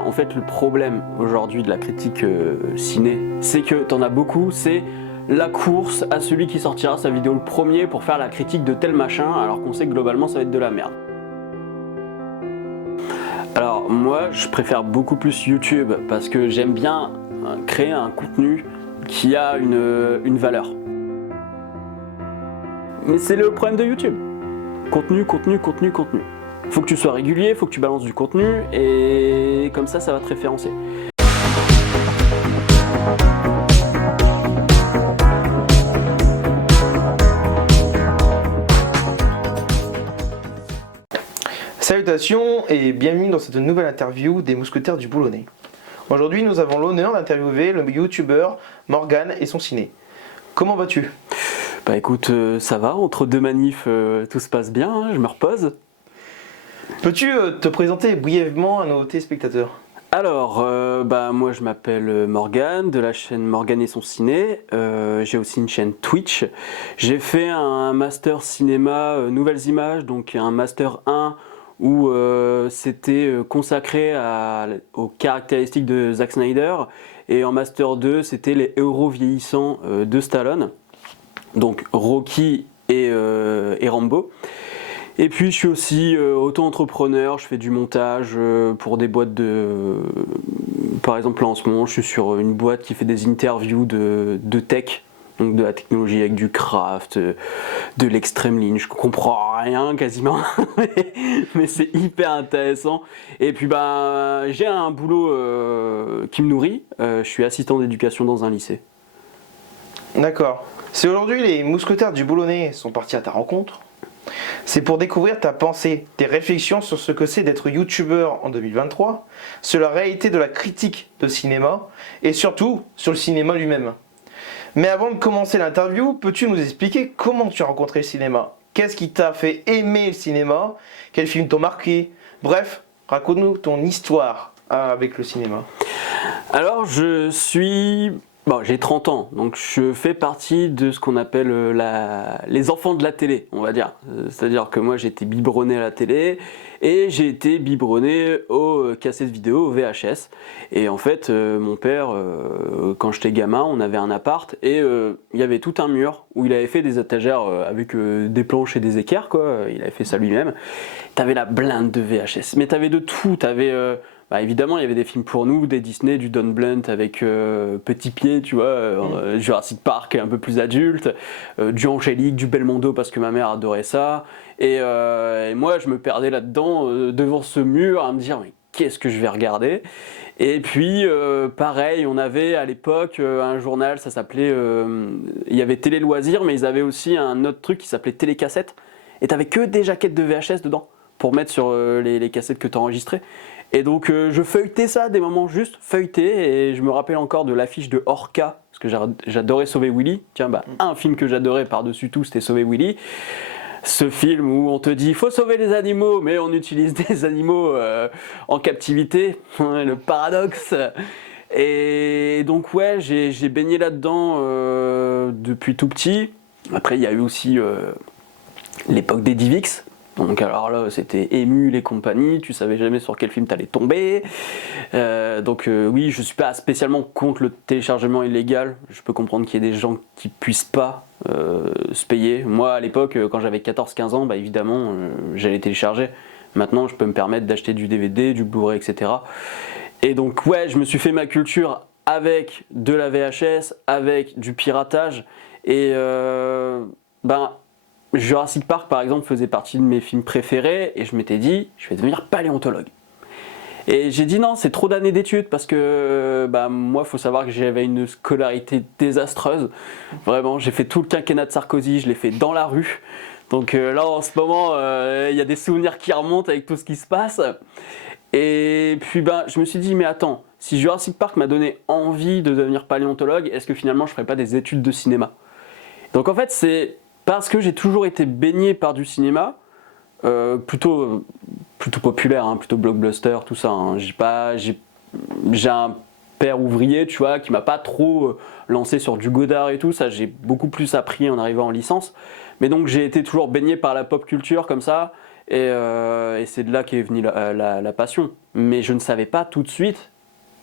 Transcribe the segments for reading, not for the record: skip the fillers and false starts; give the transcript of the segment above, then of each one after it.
rien. En fait, le problème aujourd'hui de la critique ciné, c'est que t'en as beaucoup, c'est la course à celui qui sortira sa vidéo le premier pour faire la critique de tel machin, alors qu'on sait que globalement ça va être de la merde. Alors moi, je préfère beaucoup plus YouTube parce que j'aime bien créer un contenu qui a une valeur. Mais c'est le problème de YouTube. Contenu, contenu, contenu, contenu. Faut que tu sois régulier, faut que tu balances du contenu et comme ça va te référencer. Salutations et bienvenue dans cette nouvelle interview des Mousquetaires du Boulonnais. Aujourd'hui, nous avons l'honneur d'interviewer le youtubeur Morgan et son ciné. Comment vas-tu ? Bah écoute, ça va, entre deux manifs, tout se passe bien, hein, je me repose. Peux-tu te présenter brièvement à nos téléspectateurs ? Alors, moi je m'appelle Morgan, de la chaîne Morgan et son ciné. J'ai aussi une chaîne Twitch. J'ai fait un master cinéma nouvelles images, donc un master 1 où c'était consacré aux caractéristiques de Zack Snyder. Et en master 2, c'était les héros vieillissants de Stallone. Donc Rocky et Rambo. Et puis je suis aussi auto-entrepreneur, je fais du montage pour des boîtes de... Par exemple là en ce moment je suis sur une boîte qui fait des interviews de tech, donc de la technologie avec du craft, de l'extrême ligne, je comprends rien quasiment, mais c'est hyper intéressant. Et puis j'ai un boulot qui me nourrit, je suis assistant d'éducation dans un lycée. D'accord. Si aujourd'hui les Mousquetaires du Boulonnais sont partis à ta rencontre, c'est pour découvrir ta pensée, tes réflexions sur ce que c'est d'être youtubeur en 2023, sur la réalité de la critique de cinéma et surtout sur le cinéma lui-même. Mais avant de commencer l'interview, peux-tu nous expliquer comment tu as rencontré le cinéma ? Qu'est-ce qui t'a fait aimer le cinéma ? Quels films t'ont marqué ? Bref, raconte-nous ton histoire avec le cinéma. Alors j'ai 30 ans, donc je fais partie de ce qu'on appelle les enfants de la télé, on va dire. C'est-à-dire que moi j'ai été biberonné à la télé et j'ai été biberonné aux cassettes vidéo, aux VHS. Et en fait, mon père, quand j'étais gamin, on avait un appart et il y avait tout un mur où il avait fait des étagères avec des planches et des équerres, quoi. Il avait fait ça lui-même. T'avais la blinde de VHS, mais t'avais de tout. T'avais... évidemment, il y avait des films pour nous, des Disney, du Don Blunt avec Petit Pied, tu vois, Jurassic Park un peu plus adulte, du Angélique, du Belmondo parce que ma mère adorait ça. Et moi, je me perdais là-dedans, devant ce mur, à me dire mais qu'est-ce que je vais regarder ? Et puis, pareil, on avait à l'époque un journal, ça s'appelait, il y avait Télé Loisirs, mais ils avaient aussi un autre truc qui s'appelait Télécassette. Et t'avais que des jaquettes de VHS dedans pour mettre sur les cassettes que t'enregistrais. Et donc je feuilletais ça, des moments juste feuilletés, et je me rappelle encore de l'affiche de Orca, parce que j'adorais Sauver Willy. Tiens, un film que j'adorais par-dessus tout, c'était Sauver Willy. Ce film où on te dit, faut sauver les animaux, mais on utilise des animaux en captivité, le paradoxe. Et donc ouais, j'ai baigné là-dedans depuis tout petit. Après il y a eu aussi l'époque des DivX. Donc alors là c'était Émule et compagnie, tu savais jamais sur quel film t'allais tomber. Oui, je suis pas spécialement contre le téléchargement illégal. Je peux comprendre qu'il y ait des gens qui puissent pas se payer. Moi à l'époque, quand j'avais 14-15 ans, évidemment j'allais télécharger. Maintenant je peux me permettre d'acheter du DVD, du Blu-ray, etc. Et donc ouais, je me suis fait ma culture avec de la VHS, avec du piratage. Et Jurassic Park par exemple faisait partie de mes films préférés et je m'étais dit je vais devenir paléontologue. Et j'ai dit non, c'est trop d'années d'études parce que moi faut savoir que j'avais une scolarité désastreuse. Vraiment, j'ai fait tout le quinquennat de Sarkozy, je l'ai fait dans la rue. Donc là en ce moment il y a des souvenirs qui remontent avec tout ce qui se passe. Et puis je me suis dit mais attends, si Jurassic Park m'a donné envie de devenir paléontologue, est-ce que finalement je ferais pas des études de cinéma ? Donc en fait c'est parce que j'ai toujours été baigné par du cinéma, plutôt populaire, hein, plutôt blockbuster, tout ça. Hein. J'ai un père ouvrier, tu vois, qui m'a pas trop lancé sur du Godard et tout. Ça, j'ai beaucoup plus appris en arrivant en licence. Mais donc j'ai été toujours baigné par la pop culture comme ça. et c'est de là qu'est venue la passion. Mais je ne savais pas tout de suite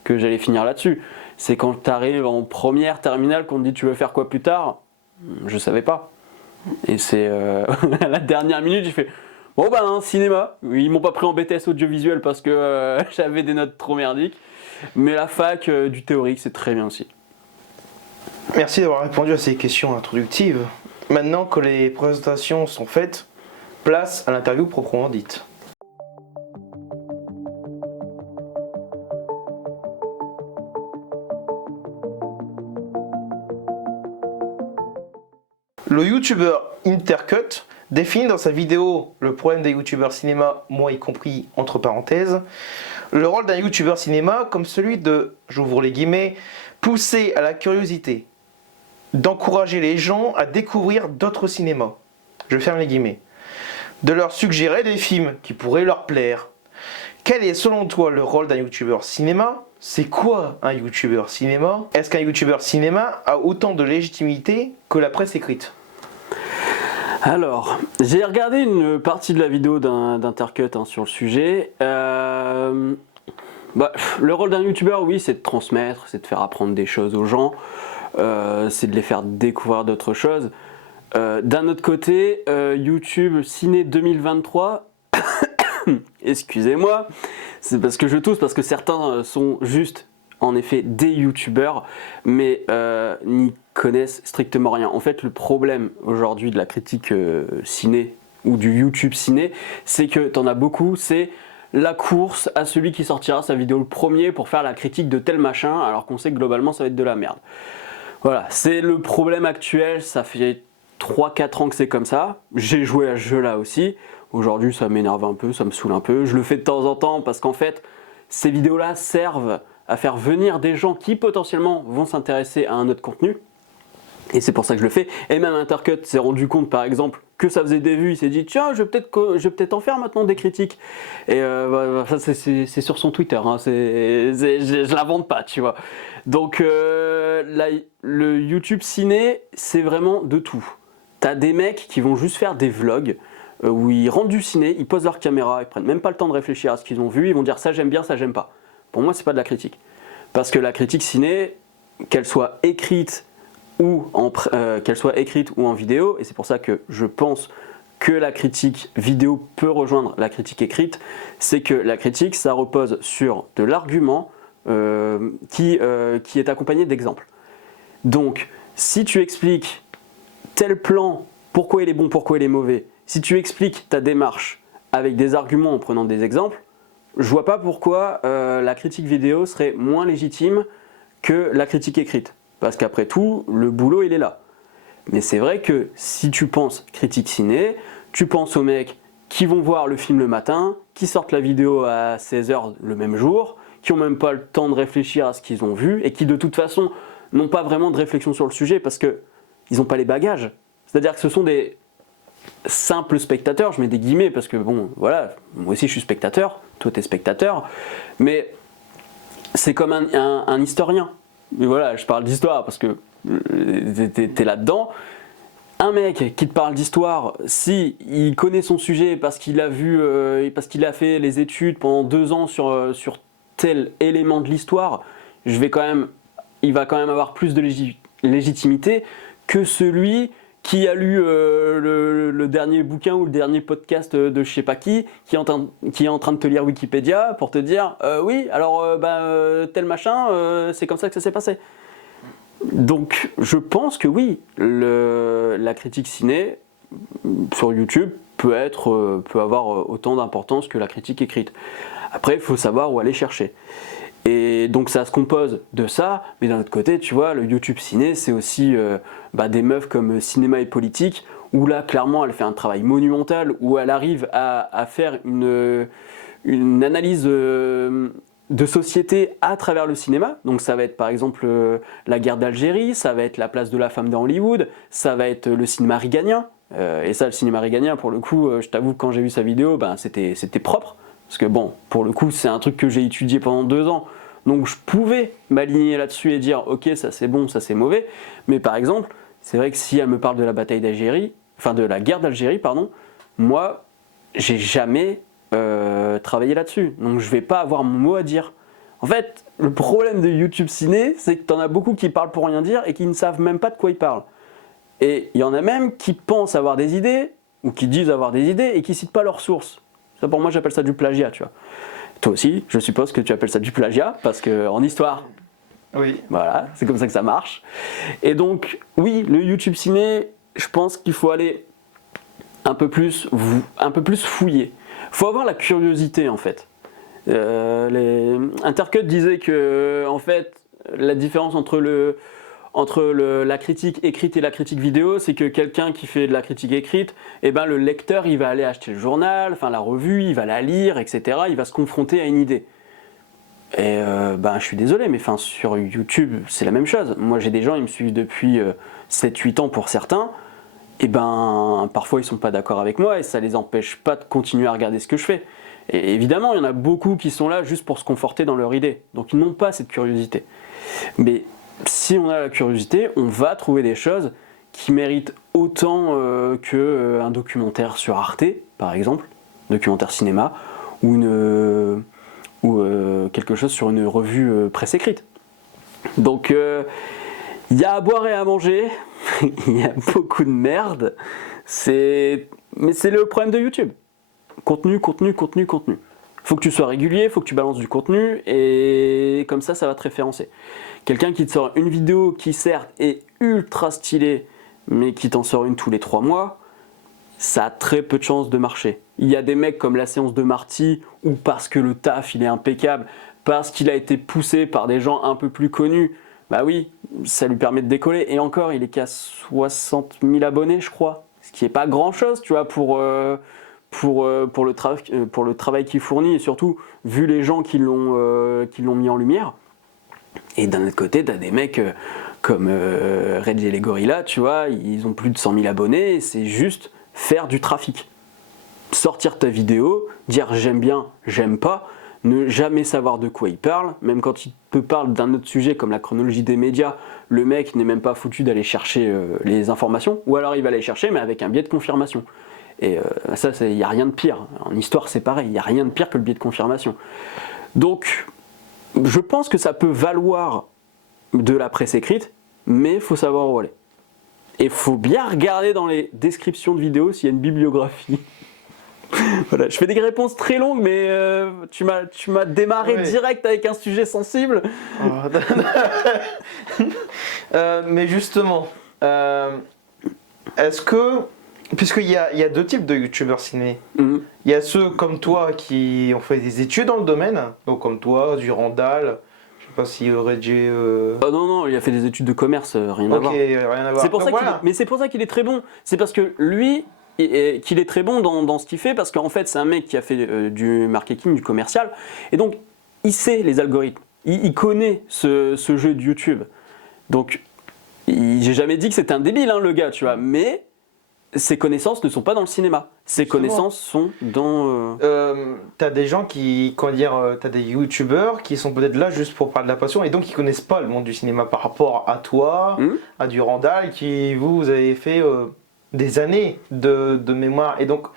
que j'allais finir là-dessus. C'est quand tu arrives en première terminale qu'on te dit tu veux faire quoi plus tard, je savais pas. Et c'est à la dernière minute, j'ai fait bon ben cinéma. Ils m'ont pas pris en BTS audiovisuel parce que j'avais des notes trop merdiques. Mais la fac du théorique, c'est très bien aussi. Merci d'avoir répondu à ces questions introductives. Maintenant que les présentations sont faites, place à l'interview proprement dite. Le youtubeur Intercut définit dans sa vidéo le problème des youtubeurs cinéma, moi y compris entre parenthèses, le rôle d'un youtubeur cinéma comme celui de, j'ouvre les guillemets, pousser à la curiosité, d'encourager les gens à découvrir d'autres cinémas, je ferme les guillemets, de leur suggérer des films qui pourraient leur plaire. Quel est selon toi le rôle d'un youtubeur cinéma ? C'est quoi un youtubeur cinéma ? Est-ce qu'un youtubeur cinéma a autant de légitimité que la presse écrite ? Alors, j'ai regardé une partie de la vidéo d'Intercut sur le sujet. Le rôle d'un youtubeur, oui, c'est de transmettre, c'est de faire apprendre des choses aux gens, c'est de les faire découvrir d'autres choses. D'un autre côté, YouTube Ciné 2023, excusez-moi, c'est parce que je tousse, parce que certains sont juste, en effet, des youtubeurs, mais n'y connaissent strictement rien. En fait, le problème aujourd'hui de la critique ciné ou du YouTube ciné, c'est que t'en as beaucoup, c'est la course à celui qui sortira sa vidéo le premier pour faire la critique de tel machin, alors qu'on sait que globalement ça va être de la merde. Voilà, c'est le problème actuel, ça fait 3-4 ans que c'est comme ça. J'ai joué à ce jeu-là aussi. Aujourd'hui, ça m'énerve un peu, ça me saoule un peu. Je le fais de temps en temps parce qu'en fait, ces vidéos-là servent à faire venir des gens qui potentiellement vont s'intéresser à un autre contenu. Et c'est pour ça que je le fais. Et même Intercut s'est rendu compte, par exemple, que ça faisait des vues. Il s'est dit, tiens, je vais peut-être en faire maintenant des critiques. Et ça, c'est sur son Twitter. Hein. Je l'invente pas, tu vois. Donc, le YouTube ciné, c'est vraiment de tout. T'as des mecs qui vont juste faire des vlogs où ils rentrent du ciné, ils posent leur caméra, ils prennent même pas le temps de réfléchir à ce qu'ils ont vu. Ils vont dire ça j'aime bien, ça j'aime pas. Pour moi, c'est pas de la critique. Parce que la critique ciné, qu'elle soit écrite ou en vidéo, et c'est pour ça que je pense que la critique vidéo peut rejoindre la critique écrite, c'est que la critique, ça repose sur de l'argument qui est accompagné d'exemples. Donc, si tu expliques tel plan, pourquoi il est bon, pourquoi il est mauvais, si tu expliques ta démarche avec des arguments en prenant des exemples, je vois pas pourquoi la critique vidéo serait moins légitime que la critique écrite. Parce qu'après tout, le boulot, il est là. Mais c'est vrai que si tu penses critique ciné, tu penses aux mecs qui vont voir le film le matin, qui sortent la vidéo à 16h le même jour, qui n'ont même pas le temps de réfléchir à ce qu'ils ont vu, et qui de toute façon n'ont pas vraiment de réflexion sur le sujet parce qu'ils n'ont pas les bagages. C'est-à-dire que ce sont des simples spectateurs, je mets des guillemets parce que bon, voilà, moi aussi je suis spectateur, toi t'es spectateur, mais c'est comme un historien. Mais voilà, je parle d'histoire parce que t'es là-dedans. Un mec qui te parle d'histoire, si il connaît son sujet parce qu'il a vu, parce qu'il a fait les études pendant 2 ans sur tel élément de l'histoire, il va quand même avoir plus de légitimité que celui qui a lu le dernier bouquin ou le dernier podcast de je sais pas qui est en train de te lire Wikipédia pour te dire oui, alors tel machin, c'est comme ça que ça s'est passé. Donc je pense que oui, la critique ciné sur YouTube peut avoir autant d'importance que la critique écrite. Après, il faut savoir où aller chercher. Et donc ça se compose de ça, mais d'un autre côté, tu vois, le YouTube ciné, c'est aussi des meufs comme Cinéma et Politique, où là, clairement, elle fait un travail monumental, où elle arrive à faire une analyse de société à travers le cinéma. Donc ça va être par exemple la guerre d'Algérie, ça va être la place de la femme dans Hollywood, ça va être le cinéma reaganien. Et ça, le cinéma reaganien, pour le coup, je t'avoue que quand j'ai vu sa vidéo, c'était propre. Parce que bon, pour le coup, c'est un truc que j'ai étudié pendant 2 ans. Donc je pouvais m'aligner là-dessus et dire ok, ça c'est bon, ça c'est mauvais. Mais par exemple, c'est vrai que si elle me parle de la bataille d'Algérie, enfin de la guerre d'Algérie, pardon, moi, j'ai jamais travaillé là-dessus, donc je vais pas avoir mon mot à dire. En fait, le problème de YouTube Ciné, c'est que t'en as beaucoup qui parlent pour rien dire et qui ne savent même pas de quoi ils parlent. Et il y en a même qui pensent avoir des idées, ou qui disent avoir des idées, et qui citent pas leurs sources. Ça, pour moi, j'appelle ça du plagiat, tu vois. Toi aussi, je suppose que tu appelles ça du plagiat, parce qu'en histoire, Oui. voilà, c'est comme ça que ça marche. Et donc, oui, le YouTube Ciné, je pense qu'il faut aller un peu plus fouiller. Il faut avoir la curiosité, en fait. Intercut disait que, en fait, la différence entre la critique écrite et la critique vidéo, c'est que quelqu'un qui fait de la critique écrite, eh ben, le lecteur, il va aller acheter le journal, enfin la revue, il va la lire, etc. Il va se confronter à une idée. Et je suis désolé, mais sur YouTube, c'est la même chose. Moi, j'ai des gens, ils me suivent depuis 7-8 ans pour certains, et parfois, ils sont pas d'accord avec moi, et ça les empêche pas de continuer à regarder ce que je fais. Et évidemment, il y en a beaucoup qui sont là juste pour se conforter dans leur idée. Donc, ils n'ont pas cette curiosité. Mais si on a la curiosité, on va trouver des choses qui méritent autant qu'un documentaire sur Arte, par exemple, documentaire cinéma, ou quelque chose sur une revue presse écrite. Donc il y a à boire et à manger, il y a beaucoup de merde, mais c'est le problème de YouTube. Contenu. Faut que tu sois régulier, faut que tu balances du contenu, et comme ça va te référencer. Quelqu'un qui te sort une vidéo qui certes est ultra stylée, mais qui t'en sort une tous les 3 mois, ça a très peu de chances de marcher. Il y a des mecs comme la séance de Marty, où parce que le taf il est impeccable, parce qu'il a été poussé par des gens un peu plus connus, bah oui, ça lui permet de décoller. Et encore, il est qu'à 60 000 abonnés, je crois. Ce qui n'est pas grand chose, tu vois, pour le travail qu'il fournit, et surtout, vu les gens qui l'ont mis en lumière. Et d'un autre côté, t'as des mecs comme Reggie et les Gorillas, tu vois, ils ont plus de 100 000 abonnés, et c'est juste faire du trafic. Sortir ta vidéo, dire j'aime bien, j'aime pas, ne jamais savoir de quoi il parle, même quand il te parle d'un autre sujet comme la chronologie des médias, le mec n'est même pas foutu d'aller chercher les informations, ou alors il va les chercher mais avec un biais de confirmation. Et ça, il n'y a rien de pire. En histoire, c'est pareil, il n'y a rien de pire que le biais de confirmation. Donc, je pense que ça peut valoir de la presse écrite, mais il faut savoir où aller. Et il faut bien regarder dans les descriptions de vidéos s'il y a une bibliographie. Voilà, je fais des réponses très longues, mais tu m'as démarré direct avec un sujet sensible. Mais justement, est-ce que, puisqu'il y a 2 types de youtubeurs ciné, il y a ceux comme toi qui ont fait des études dans le domaine, donc comme toi, Durandal, je sais pas si Reggie... Non, il a fait des études de commerce, rien à voir. Rien à voir. Mais c'est pour ça qu'il est très bon. C'est parce que lui, qu'il est très bon dans ce qu'il fait, parce qu'en fait, c'est un mec qui a fait du marketing, du commercial, et donc il sait les algorithmes. Il connaît ce jeu de YouTube. Donc, j'ai jamais dit que c'était un débile, hein, le gars, tu vois, mais ses connaissances ne sont pas dans le cinéma. Ses connaissances sont dans... T'as des gens t'as des youtubeurs qui sont peut-être là juste pour parler de la passion et donc qui connaissent pas le monde du cinéma par rapport à toi, à Durandal, qui vous avez fait des années de mémoire. Et donc,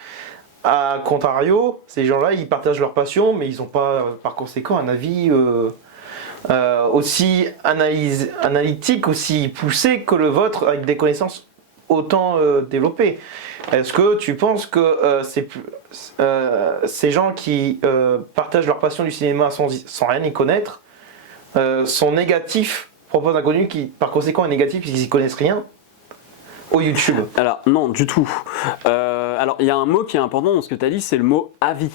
à contrario, ces gens-là, ils partagent leur passion, mais ils n'ont pas par conséquent un avis aussi analytique, aussi poussé que le vôtre, avec des connaissances autant développées. Est-ce que tu penses que ces gens qui partagent leur passion du cinéma sans rien y connaître sont négatifs, proposent un contenu qui par conséquent est négatif puisqu'ils n'y connaissent rien au YouTube? Alors non, du tout. Alors il y a un mot qui est important dans ce que tu as dit, c'est le mot avis.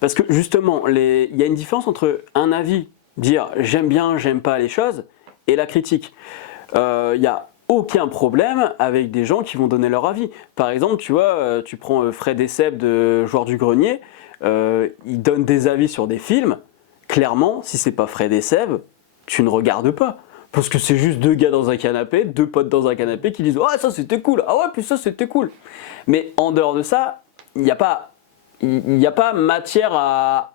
Parce que justement, il y a une différence entre un avis, dire j'aime bien, j'aime pas les choses, et la critique. Il y a aucun problème avec des gens qui vont donner leur avis. Par exemple, tu vois, tu prends Fred et Seb de Joueurs du Grenier, ils donnent des avis sur des films. Clairement, si c'est pas Fred et Seb, tu ne regardes pas. Parce que c'est juste 2 gars dans un canapé, 2 potes dans un canapé qui disent « Ah, ça c'était cool, ah ouais, puis ça c'était cool ». Mais en dehors de ça, il n'y a pas matière à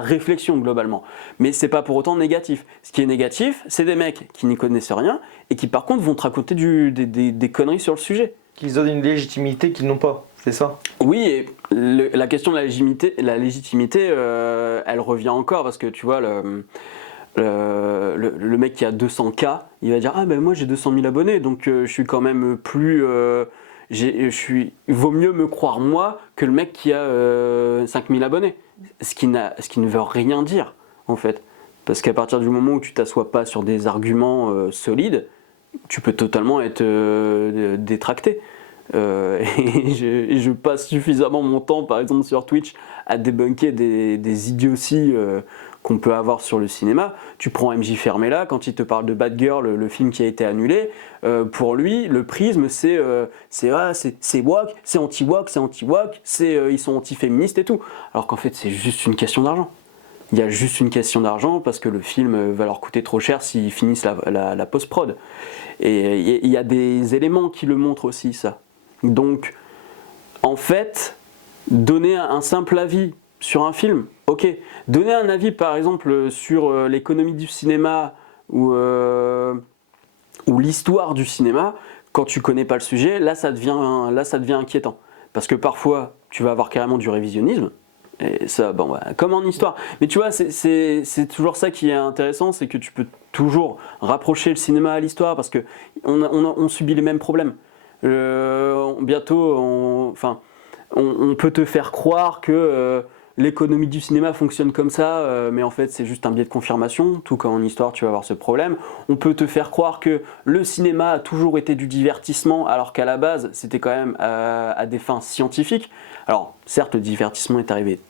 réflexion globalement. Mais c'est pas pour autant négatif. Ce qui est négatif, c'est des mecs qui n'y connaissent rien et qui par contre vont te raconter des conneries sur le sujet. Qu'ils donnent une légitimité qu'ils n'ont pas, c'est ça? Oui, et la question de la légitimité, elle revient encore parce que tu vois, le mec qui a 200K, il va dire ah ben moi j'ai 200 000 abonnés donc je suis quand même plus il vaut mieux me croire moi que le mec qui a 5000 abonnés, ce qui ne veut rien dire en fait, parce qu'à partir du moment où tu t'assois pas sur des arguments solides, tu peux totalement être détracté. Et je passe suffisamment mon temps par exemple sur Twitch à débunker des idioties qu'on peut avoir sur le cinéma. Tu prends MJ Fermella, quand il te parle de Bad Girl, le film qui a été annulé, pour lui, le prisme, c'est woke, c'est anti-woke, ils sont anti-féministes et tout. Alors qu'en fait, c'est juste une question d'argent. Il y a juste une question d'argent parce que le film va leur coûter trop cher s'ils finissent la post-prod. Et il y a des éléments qui le montrent aussi, ça. Donc, en fait, donner un simple avis sur un film, ok. Donner un avis, par exemple, sur l'économie du cinéma ou l'histoire du cinéma, quand tu connais pas le sujet, là ça devient inquiétant. Parce que parfois, tu vas avoir carrément du révisionnisme, et ça, bon, comme en histoire. Mais tu vois, c'est toujours ça qui est intéressant, c'est que tu peux toujours rapprocher le cinéma à l'histoire, parce que on subit les mêmes problèmes. Bientôt, on peut te faire croire que l'économie du cinéma fonctionne comme ça, mais en fait c'est juste un biais de confirmation, tout comme en histoire tu vas avoir ce problème. On peut te faire croire que le cinéma a toujours été du divertissement, alors qu'à la base c'était quand même à des fins scientifiques. Alors certes le divertissement est arrivé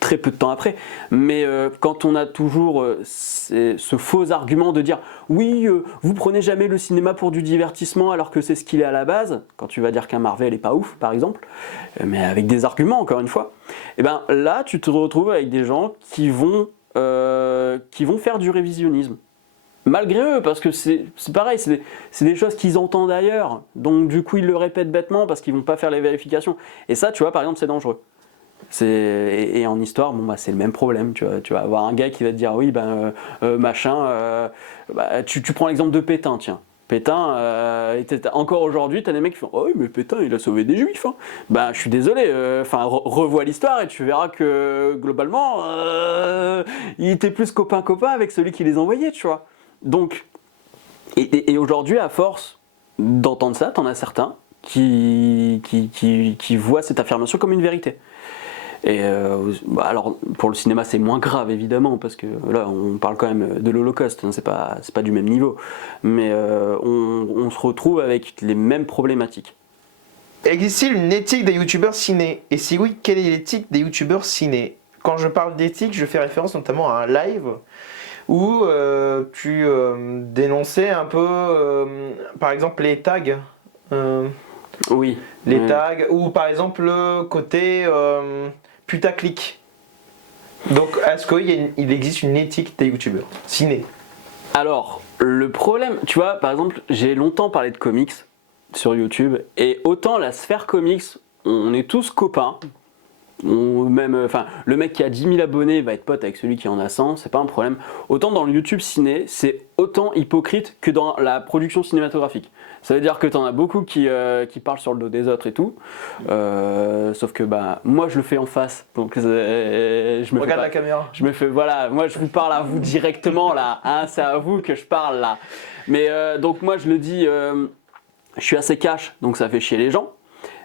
très peu de temps après, mais quand on a toujours ce faux argument de dire oui, vous prenez jamais le cinéma pour du divertissement alors que c'est ce qu'il est à la base, quand tu vas dire qu'un Marvel est pas ouf par exemple, mais avec des arguments encore une fois, et ben là tu te retrouves avec des gens qui vont faire du révisionnisme. Malgré eux, parce que c'est pareil, c'est des choses qu'ils entendent ailleurs, donc du coup ils le répètent bêtement parce qu'ils vont pas faire les vérifications. Et ça, tu vois, par exemple, c'est dangereux. Et en histoire, bon, c'est le même problème. Tu vas avoir un gars qui va te dire oui, machin. Tu prends l'exemple de Pétain, tiens. Pétain, encore aujourd'hui, tu as des mecs qui font oh oui, mais Pétain, il a sauvé des juifs. Hein. Je suis désolé. Revois l'histoire et tu verras que globalement, il était plus copain-copain avec celui qui les envoyait, tu vois. Donc, et aujourd'hui, à force d'entendre ça, t'en as certains qui voient cette affirmation comme une vérité. Et alors pour le cinéma c'est moins grave évidemment parce que là on parle quand même de l'Holocauste, hein, c'est pas du même niveau, mais on se retrouve avec les mêmes problématiques. Existe-t-il une éthique des youtubeurs ciné? Et si oui, quelle est l'éthique des youtubeurs ciné? Quand je parle d'éthique, je fais référence notamment à un live où tu dénonçais un peu par exemple les tags. Oui. Les tags, ou par exemple le côté putaclic. Donc, est-ce qu'il existe une éthique des youtubeurs ciné? Alors, le problème, tu vois, par exemple, j'ai longtemps parlé de comics sur YouTube, et autant la sphère comics, on est tous copains. Le mec qui a 10 000 abonnés va être pote avec celui qui en a 100, c'est pas un problème. Autant dans le YouTube ciné, c'est autant hypocrite que dans la production cinématographique. Ça veut dire que t'en as beaucoup qui parlent sur le dos des autres et tout. Sauf que moi je le fais en face. Donc regarde la caméra. Je me fais voilà, moi je vous parle à vous directement là. Hein, c'est à vous que je parle là. Mais donc moi je le dis, je suis assez cash, donc ça fait chier les gens.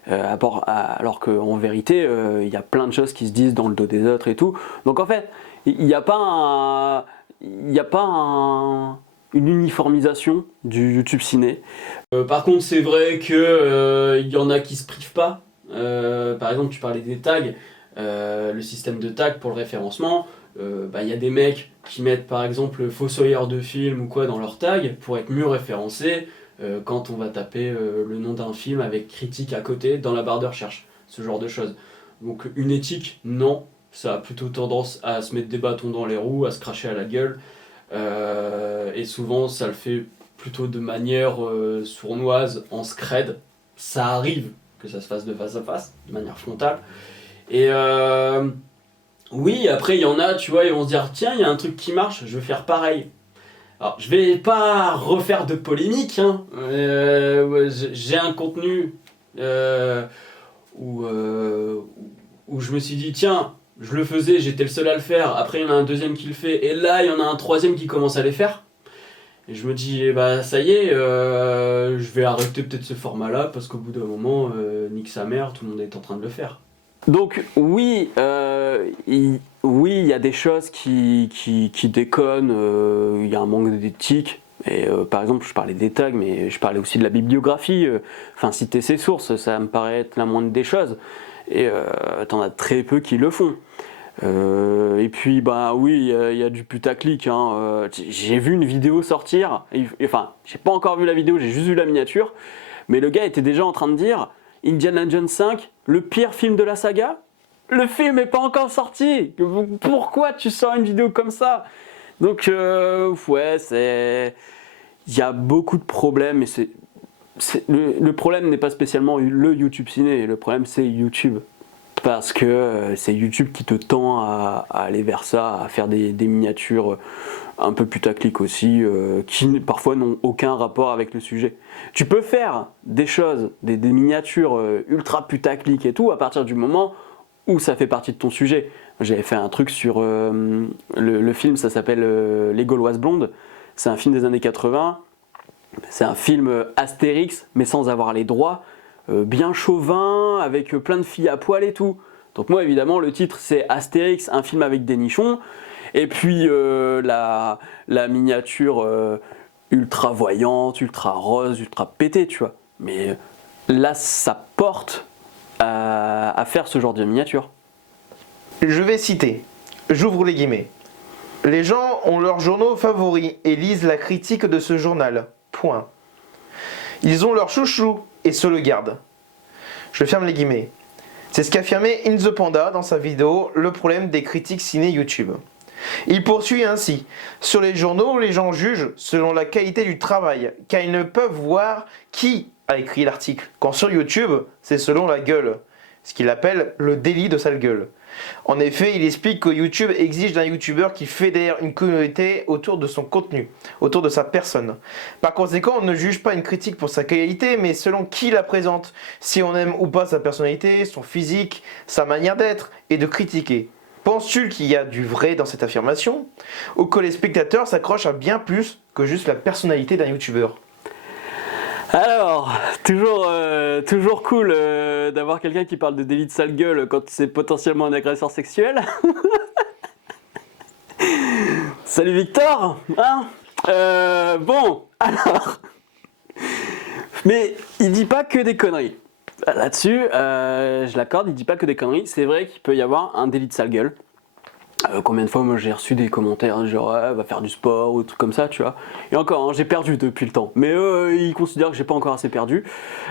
Alors qu'en vérité, il y a plein de choses qui se disent dans le dos des autres et tout. Donc en fait, il n'y a pas une uniformisation du YouTube ciné. Par contre, c'est vrai qu'il y en a qui se privent pas. Par exemple, tu parlais des tags, le système de tags pour le référencement. Il y a des mecs qui mettent par exemple Fossoyeur de film ou quoi dans leur tag pour être mieux référencés. Quand on va taper le nom d'un film avec critique à côté dans la barre de recherche, ce genre de choses. Donc une éthique, non, ça a plutôt tendance à se mettre des bâtons dans les roues, à se cracher à la gueule, et souvent ça le fait plutôt de manière sournoise, en scred. Ça arrive que ça se fasse de face à face, de manière frontale. Et oui, après il y en a, tu vois, ils vont se dire tiens, il y a un truc qui marche, je vais faire pareil. Alors, je vais pas refaire de polémique, hein. J'ai un contenu où où je me suis dit, tiens, je le faisais, j'étais le seul à le faire, après il y en a un deuxième qui le fait, et là il y en a un troisième qui commence à les faire. Et je me dis, bah ça y est, je vais arrêter peut-être ce format-là, parce qu'au bout d'un moment, nique sa mère, tout le monde est en train de le faire. Donc oui, oui, il y a des choses qui déconnent, il y a un manque d'éthique. Et par exemple, je parlais des tags, mais je parlais aussi de la bibliographie. Enfin, citer ses sources, ça me paraît être la moindre des choses. Et t'en as très peu qui le font. Et puis, bah oui, il y a du putaclic. Hein. J'ai vu une vidéo sortir. Enfin, j'ai pas encore vu la vidéo, j'ai juste vu la miniature. Mais le gars était déjà en train de dire Indiana Jones 5, le pire film de la saga. Le film n'est pas encore sorti. Pourquoi tu sors une vidéo comme ça? Donc, ouais, c'est. Il y a beaucoup de problèmes. Et le problème n'est pas spécialement le YouTube Ciné. Le problème, c'est YouTube. Parce que c'est YouTube qui te tend à aller vers ça, à faire des miniatures un peu putaclic aussi, qui parfois n'ont aucun rapport avec le sujet. Tu peux faire des choses, des miniatures ultra putaclic et tout, à partir du moment où ça fait partie de ton sujet. J'avais fait un truc sur le film, ça s'appelle Les Gauloises Blondes. C'est un film des années 80. C'est un film Astérix, mais sans avoir les droits. Bien chauvin, avec plein de filles à poil et tout. Donc moi évidemment le titre c'est Astérix, un film avec des nichons, et puis la miniature ultra voyante, ultra rose, ultra pétée, tu vois. Mais là ça porte à faire ce genre de miniature. Je vais citer, j'ouvre les guillemets. Les gens ont leurs journaux favoris et lisent la critique de ce journal. Point. Ils ont leur chouchou et se le gardent. Je ferme les guillemets. C'est ce qu'affirmait In The Panda dans sa vidéo Le problème des critiques ciné YouTube. Il poursuit ainsi. Sur les journaux, les gens jugent selon la qualité du travail, car ils ne peuvent voir qui a écrit l'article. Quand sur YouTube, c'est selon la gueule, ce qu'il appelle le délit de sale gueule. En effet, il explique que YouTube exige d'un YouTuber qui fédère une communauté autour de son contenu, autour de sa personne. Par conséquent, on ne juge pas une critique pour sa qualité, mais selon qui la présente, si on aime ou pas sa personnalité, son physique, sa manière d'être et de critiquer. Penses-tu qu'il y a du vrai dans cette affirmation, ou que les spectateurs s'accrochent à bien plus que juste la personnalité d'un YouTuber ? Alors, toujours cool d'avoir quelqu'un qui parle de délit de sale gueule quand c'est potentiellement un agresseur sexuel. Salut Victor, hein bon, alors... Mais il dit pas que des conneries. Là-dessus, je l'accorde, il dit pas que des conneries. C'est vrai qu'il peut y avoir un délit de sale gueule. Combien de fois moi j'ai reçu des commentaires genre va faire du sport ou des trucs comme ça, tu vois. Et encore, hein, j'ai perdu depuis le temps, mais ils considèrent que j'ai pas encore assez perdu.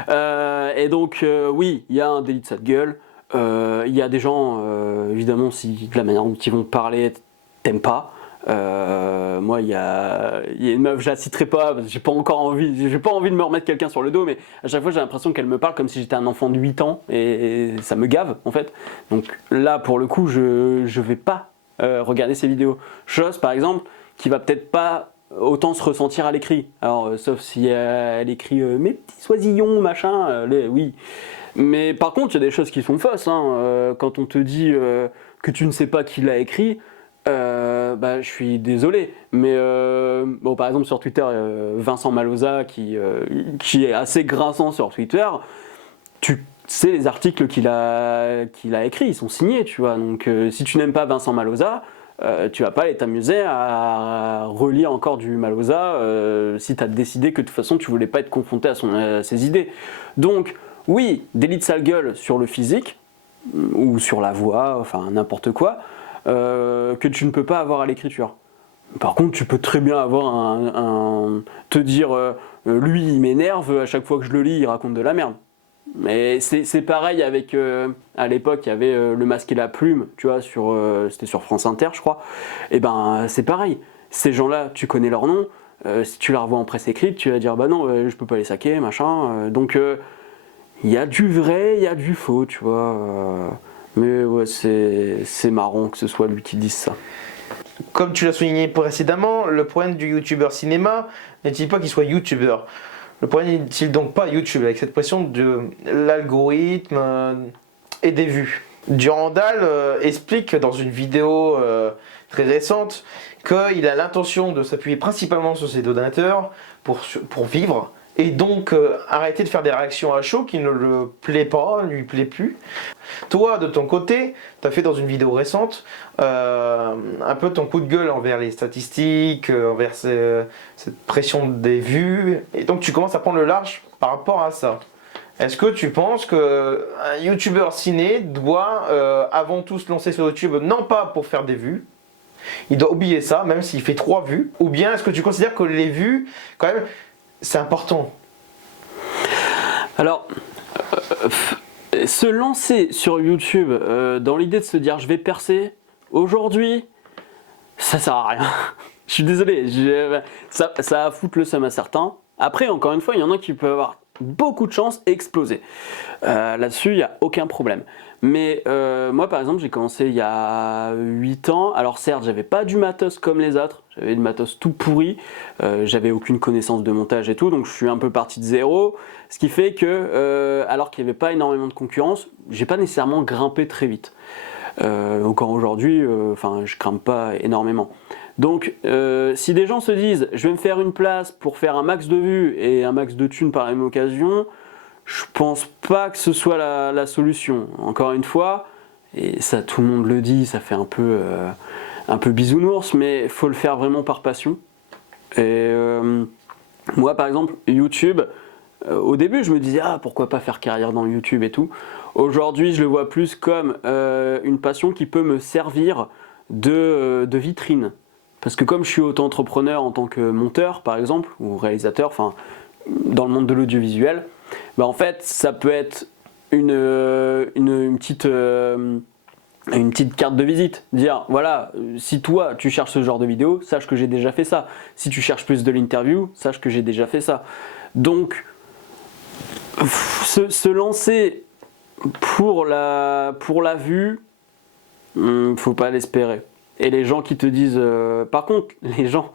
Et donc oui, il y a un délit de sale gueule. Il y a des gens, évidemment, si de la manière dont ils vont parler, t'aimes pas. Moi, il y a une meuf, je la citerai pas, parce que j'ai pas envie de me remettre quelqu'un sur le dos, mais à chaque fois j'ai l'impression qu'elle me parle comme si j'étais un enfant de 8 ans, et ça me gave en fait. Donc là, pour le coup, je vais pas regarder ces vidéos. Chose, par exemple, qui va peut-être pas autant se ressentir à l'écrit. Alors, sauf si elle écrit mes petits oisillons, machin, oui. Mais par contre, il y a des choses qui sont fausses. Hein. Quand on te dit que tu ne sais pas qui l'a écrit, bah, je suis désolé. Mais bon, par exemple, sur Twitter, Vincent Maloza, qui est assez grinçant sur Twitter, tu sais les articles qu'il a écrits, ils sont signés, tu vois. Donc, si tu n'aimes pas Vincent Maloza, tu vas pas aller t'amuser à relire encore du Maloza si tu as décidé que de toute façon tu voulais pas être confronté à ses idées. Donc, oui, délit de sale gueule sur le physique ou sur la voix, enfin n'importe quoi, que tu ne peux pas avoir à l'écriture. Par contre, tu peux très bien avoir te dire lui il m'énerve, à chaque fois que je le lis il raconte de la merde. Mais c'est pareil avec à l'époque il y avait Le Masque et la Plume, tu vois, c'était sur France Inter je crois. Et ben c'est pareil, ces gens-là tu connais leur nom, si tu la revois en presse écrite tu vas dire bah non je peux pas les saquer machin. Donc il y a du vrai, il y a du faux, tu vois. Mais ouais c'est marrant que ce soit lui qui dise ça. Comme tu l'as souligné précédemment, le problème du youtubeur cinéma n'est-il pas qu'il soit youtubeur. Le problème n'est-il donc pas YouTube avec cette pression de l'algorithme et des vues. Durandal explique dans une vidéo très récente qu'il a l'intention de s'appuyer principalement sur ses donateurs pour vivre et donc arrêter de faire des réactions à chaud qui ne le plaît pas, ne lui plaît plus. Toi, de ton côté, tu as fait dans une vidéo récente un peu ton coup de gueule envers les statistiques, envers cette pression des vues, et donc tu commences à prendre le large par rapport à ça. Est-ce que tu penses qu'un youtubeur ciné doit avant tout se lancer sur YouTube, non pas pour faire des vues, il doit oublier ça, même s'il fait 3 vues, ou bien est-ce que tu considères que les vues, quand même, c'est important? Alors, se lancer sur YouTube dans l'idée de se dire je vais percer, aujourd'hui, ça sert à rien. Je suis désolé, ça va foutre le seum à certains. Après, encore une fois, il y en a qui peuvent avoir beaucoup de chance et exploser. Là-dessus, il n'y a aucun problème. Mais moi, par exemple, j'ai commencé il y a 8 ans. Alors certes, j'avais pas du matos comme les autres. J'avais du matos tout pourri. J'avais aucune connaissance de montage et tout. Donc je suis un peu parti de zéro. Ce qui fait que, alors qu'il n'y avait pas énormément de concurrence, j'ai pas nécessairement grimpé très vite. Encore aujourd'hui, je grimpe pas énormément. Donc, si des gens se disent je vais me faire une place pour faire un max de vues et un max de thunes par la même occasion, je pense pas que ce soit la solution. Encore une fois, et ça tout le monde le dit, ça fait un peu bisounours, mais il faut le faire vraiment par passion. Et moi par exemple, YouTube, au début je me disais pourquoi pas faire carrière dans YouTube et tout. Aujourd'hui je le vois plus comme une passion qui peut me servir de vitrine. Parce que comme je suis auto-entrepreneur en tant que monteur par exemple, ou réalisateur, enfin dans le monde de l'audiovisuel, en fait ça peut être une petite carte de visite. Dire voilà, si toi tu cherches ce genre de vidéo, sache que j'ai déjà fait ça. Si tu cherches plus de l'interview, sache que j'ai déjà fait ça. Donc se lancer pour la vue, faut pas l'espérer. Et les gens qui te disent, par contre, les gens,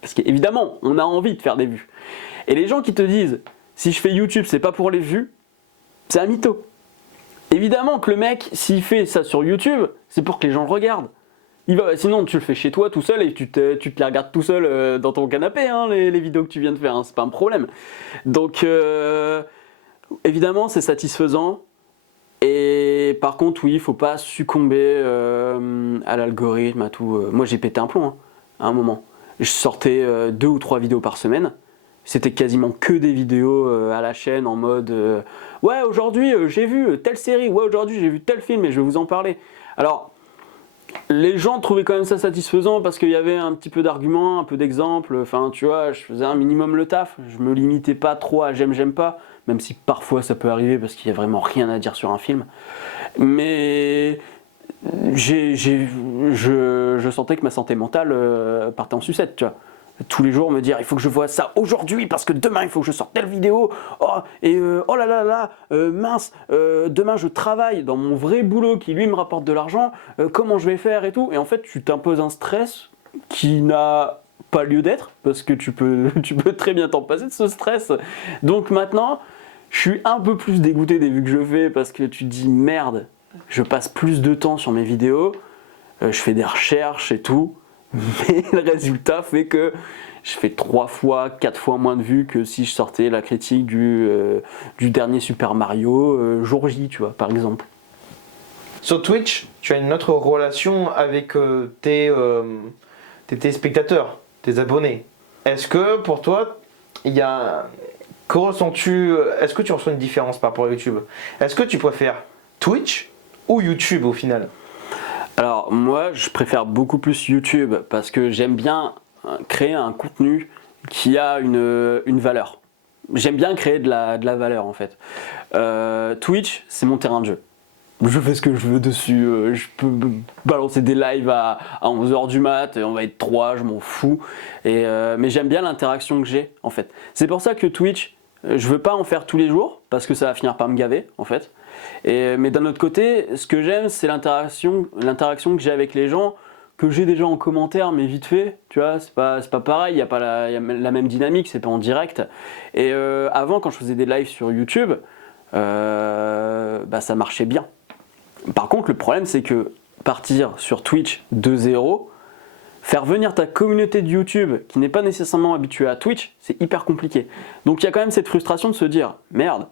parce qu'évidemment, on a envie de faire des vues. Et les gens qui te disent, si je fais YouTube, c'est pas pour les vues, c'est un mytho. Évidemment que le mec, s'il fait ça sur YouTube, c'est pour que les gens le regardent. Sinon, tu le fais chez toi tout seul et tu te les regardes tout seul dans ton canapé, hein, les vidéos que tu viens de faire, hein, c'est pas un problème. Donc, évidemment, c'est satisfaisant. Et par contre, oui, il faut pas succomber à l'algorithme, à tout. Moi, j'ai pété un plomb à un moment. Je sortais 2 ou 3 vidéos par semaine. C'était quasiment que des vidéos à la chaîne en mode ouais, aujourd'hui j'ai vu telle série, ouais, aujourd'hui j'ai vu tel film et je vais vous en parler. Alors, les gens trouvaient quand même ça satisfaisant parce qu'il y avait un petit peu d'arguments, un peu d'exemples. Enfin, tu vois, je faisais un minimum le taf. Je me limitais pas trop à j'aime pas, même si parfois ça peut arriver parce qu'il y a vraiment rien à dire sur un film. Mais je sentais que ma santé mentale partait en sucette, tu vois. Tous les jours me dire il faut que je vois ça aujourd'hui parce que demain il faut que je sorte telle vidéo, oh là là là mince, demain je travaille dans mon vrai boulot qui lui me rapporte de l'argent, comment je vais faire et tout, et en fait tu t'imposes un stress qui n'a pas lieu d'être parce que tu peux très bien t'en passer de ce stress. Donc maintenant je suis un peu plus dégoûté des vues que je fais parce que tu te dis merde, je passe plus de temps sur mes vidéos, je fais des recherches et tout. Mais le résultat fait que je fais 3 fois, 4 fois moins de vues que si je sortais la critique du dernier Super Mario jour J, tu vois, par exemple. Sur Twitch, tu as une autre relation avec tes téléspectateurs, tes abonnés. Est-ce que pour toi, que ressens-tu? Est-ce que tu ressens une différence par rapport à YouTube? Est-ce que tu préfères Twitch ou YouTube au final? Alors moi je préfère beaucoup plus YouTube parce que j'aime bien créer un contenu qui a une valeur. J'aime bien créer de la valeur en fait. Twitch c'est mon terrain de jeu. Je fais ce que je veux dessus, je peux balancer des lives à 11h du mat et on va être 3, je m'en fous. Mais j'aime bien l'interaction que j'ai en fait. C'est pour ça que Twitch, je veux pas en faire tous les jours parce que ça va finir par me gaver en fait. Mais d'un autre côté, ce que j'aime, c'est l'interaction que j'ai avec les gens, que j'ai déjà en commentaire, mais vite fait, tu vois, c'est pas pareil, il n'y a pas la même dynamique, c'est pas en direct. Et avant, quand je faisais des lives sur YouTube, ça marchait bien. Par contre, le problème, c'est que partir sur Twitch de zéro, faire venir ta communauté de YouTube qui n'est pas nécessairement habituée à Twitch, c'est hyper compliqué. Donc il y a quand même cette frustration de se dire, merde,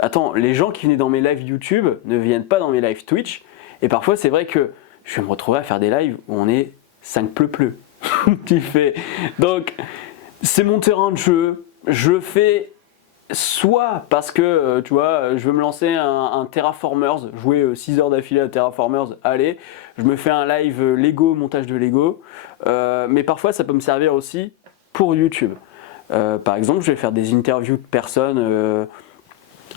attends, les gens qui venaient dans mes lives YouTube ne viennent pas dans mes lives Twitch. Et parfois, c'est vrai que je vais me retrouver à faire des lives où on est 5 pleu. Tu fais. Donc, c'est mon terrain de jeu. Je le fais soit parce que, tu vois, je veux me lancer un Terraformers, jouer 6 heures d'affilée à Terraformers, allez, je me fais un live Lego, montage de Lego. Mais parfois, ça peut me servir aussi pour YouTube. Par exemple, je vais faire des interviews de personnes.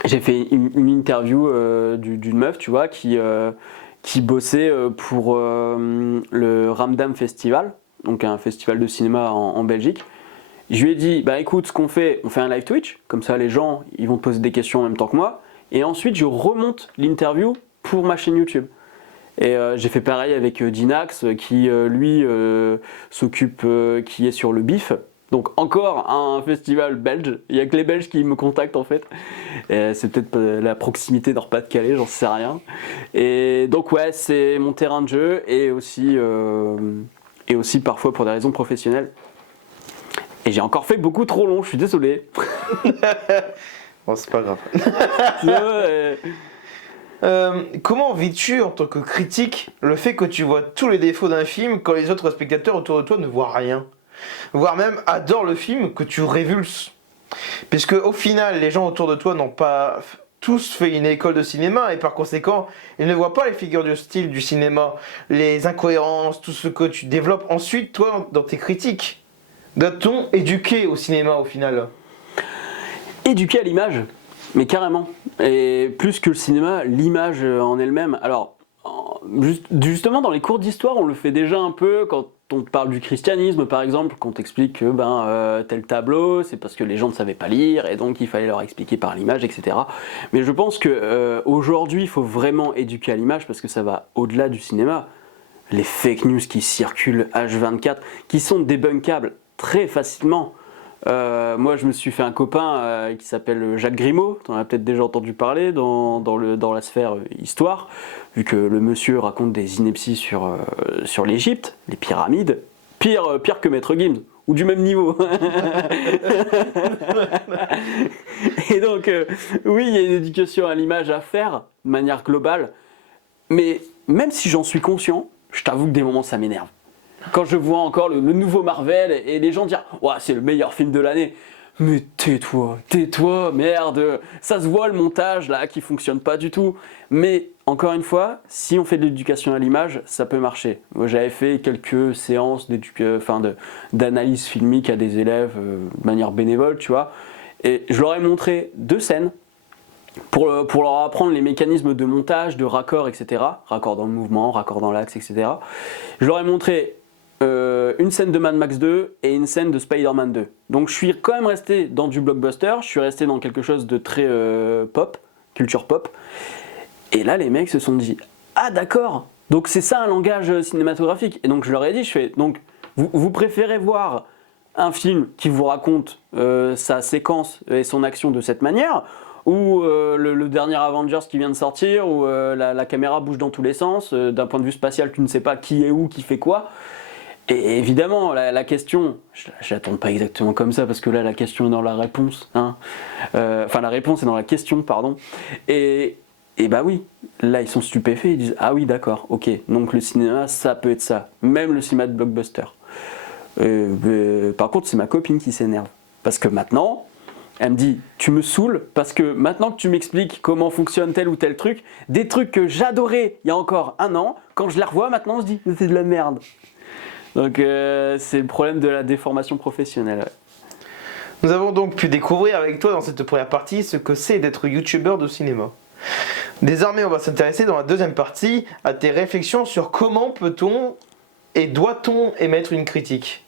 J'ai fait une interview d'une meuf, tu vois, qui bossait pour le Ramdam Festival, donc un festival de cinéma en Belgique. Je lui ai dit, bah écoute, ce qu'on fait, on fait un live Twitch, comme ça les gens ils vont te poser des questions en même temps que moi, et ensuite je remonte l'interview pour ma chaîne YouTube. Et j'ai fait pareil avec Dinax qui lui s'occupe, qui est sur le BIF. Donc encore un festival belge, il n'y a que les Belges qui me contactent en fait. C'est peut-être la proximité d'Or-Pas-de-Calais, j'en sais rien. Et donc ouais, c'est mon terrain de jeu et aussi parfois pour des raisons professionnelles. Et j'ai encore fait beaucoup trop long, je suis désolé. Bon, c'est pas grave. Comment vis-tu en tant que critique le fait que tu vois tous les défauts d'un film quand les autres spectateurs autour de toi ne voient rien, voire même adorent le film que tu révulses? Puisque au final, les gens autour de toi n'ont pas tous fait une école de cinéma et par conséquent, ils ne voient pas les figures du style du cinéma, les incohérences, tout ce que tu développes ensuite toi dans tes critiques. Doit-on éduquer au cinéma au final? Éduquer à l'image, mais carrément. Et plus que le cinéma, l'image en elle-même. Alors, justement, dans les cours d'histoire, on le fait déjà un peu quand on parle du christianisme, par exemple, quand on t'explique que tel tableau, c'est parce que les gens ne savaient pas lire et donc il fallait leur expliquer par l'image, etc. Mais je pense qu'aujourd'hui, il faut vraiment éduquer à l'image parce que ça va au-delà du cinéma. Les fake news qui circulent H24, qui sont débunkables très facilement. Moi, je me suis fait un copain qui s'appelle Jacques Grimaud, tu en as peut-être déjà entendu parler dans la sphère histoire, vu que le monsieur raconte des inepties sur l'Égypte, les pyramides, pire que Maître Gims, ou du même niveau. Et donc, oui, il y a une éducation à l'image à faire, de manière globale, mais même si j'en suis conscient, je t'avoue que des moments ça m'énerve. Quand je vois encore le nouveau Marvel et les gens dire « Ouah, c'est le meilleur film de l'année », mais tais-toi, merde, ça se voit le montage là qui fonctionne pas du tout. Mais encore une fois, si on fait de l'éducation à l'image, ça peut marcher. Moi, j'avais fait quelques séances d'analyse filmique à des élèves de manière bénévole, tu vois, et je leur ai montré 2 scènes pour leur apprendre les mécanismes de montage, de raccord, etc. Raccord dans le mouvement, raccord dans l'axe, etc. Je leur ai montré une scène de Mad Max 2 et une scène de Spider-Man 2. Donc je suis quand même resté dans du blockbuster, je suis resté dans quelque chose de très pop, culture pop. Et là les mecs se sont dit « Ah d'accord, donc c'est ça un langage cinématographique ». Et donc je leur ai dit, donc vous préférez voir un film qui vous raconte sa séquence et son action de cette manière, ou le dernier Avengers qui vient de sortir, où la caméra bouge dans tous les sens, d'un point de vue spatial tu ne sais pas qui est où, qui fait quoi. Et évidemment, la question, je la tourne pas exactement comme ça, parce que là, la question est dans la réponse. Hein. Enfin, la réponse est dans la question, pardon. Et bah oui, là, ils sont stupéfaits, ils disent « Ah oui, d'accord, ok, donc le cinéma, ça peut être ça. Même le cinéma de blockbuster. » Par contre, c'est ma copine qui s'énerve. Parce que maintenant, elle me dit « Tu me saoules, parce que maintenant que tu m'expliques comment fonctionne tel ou tel truc, des trucs que j'adorais il y a encore 1 an, quand je les revois, maintenant, on se dit « C'est de la merde. » Donc c'est le problème de la déformation professionnelle. Ouais. Nous avons donc pu découvrir avec toi dans cette première partie ce que c'est d'être youtubeur de cinéma. Désormais, on va s'intéresser dans la deuxième partie à tes réflexions sur comment peut-on et doit-on émettre une critique.